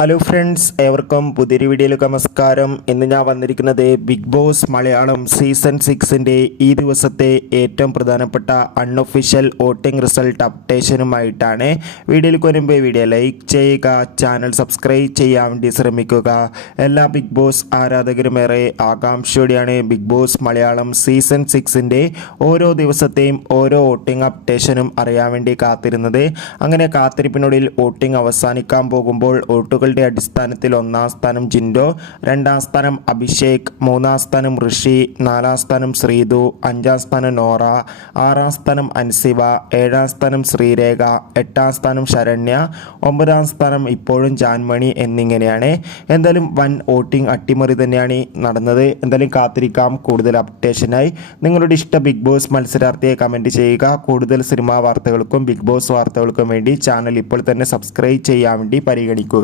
Hello friends, ഏവർക്കും പുതിയൊരു വീഡിയോയിലേക്ക് നമസ്കാരം. ഇന്ന് ഞാൻ വന്നിരിക്കുന്നത് ബിഗ് ബോസ് മലയാളം സീസൺ 6ൻ്റെ ഈ ദിവസത്തെ ഏറ്റവും പ്രധാനപ്പെട്ട അൺഒഫീഷ്യൽ വോട്ടിംഗ് റിസൾട്ട് അപ്ഡേഷനുമായിട്ടാണ്. വീഡിയോയിലേക്ക് വരുമ്പോൾ വീഡിയോ ലൈക്ക് ചെയ്യുക, ചാനൽ സബ്സ്ക്രൈബ് ചെയ്യാൻ വേണ്ടി ശ്രമിക്കുക. എല്ലാ ബിഗ് ബോസ് ആരാധകരുമേറെ ആകാംക്ഷയോടെയാണ് ബിഗ് ബോസ് മലയാളം സീസൺ 6ൻ്റെ ഓരോ ദിവസത്തെയും ഓരോ വോട്ടിംഗ് അപ്ഡേഷനും അറിയാൻ വേണ്ടി കാത്തിരുന്നത്. അങ്ങനെ കാത്തിരിപ്പിനൊടുവിൽ വോട്ടിംഗ് അവസാനിക്കാൻ പോകുമ്പോൾ വോട്ടുകൾ അടിസ്ഥാനത്തിൽ 1-ാം സ്ഥാനം ജിൻഡോ, 2-ാം സ്ഥാനം അഭിഷേക്, 3-ാം സ്ഥാനം ഋഷി, 4-ാം സ്ഥാനം ശ്രീതു, 5-ാം സ്ഥാനം നോറ, 6-ാം സ്ഥാനം അൻസിബ, 7-ാം സ്ഥാനം ശ്രീരേഖ, 8-ാം സ്ഥാനം ശരണ്യ, 9-ാം സ്ഥാനം ഇപ്പോഴും ജാൻമണി എന്നിങ്ങനെയാണ്. എന്തായാലും വൻ വോട്ടിംഗ് അട്ടിമറി തന്നെയാണ് നടന്നത്. എന്തായാലും കാത്തിരിക്കാം കൂടുതൽ അപ്ഡേഷനായി. നിങ്ങളുടെ ഇഷ്ട ബിഗ് ബോസ് മത്സരാർത്ഥിയെ കമൻറ്റ് ചെയ്യുക. കൂടുതൽ സിനിമാ വാർത്തകൾക്കും ബിഗ് ബോസ് വാർത്തകൾക്കും വേണ്ടി ചാനൽ ഇപ്പോൾ തന്നെ സബ്സ്ക്രൈബ് ചെയ്യാൻ വേണ്ടി പരിഗണിക്കുക.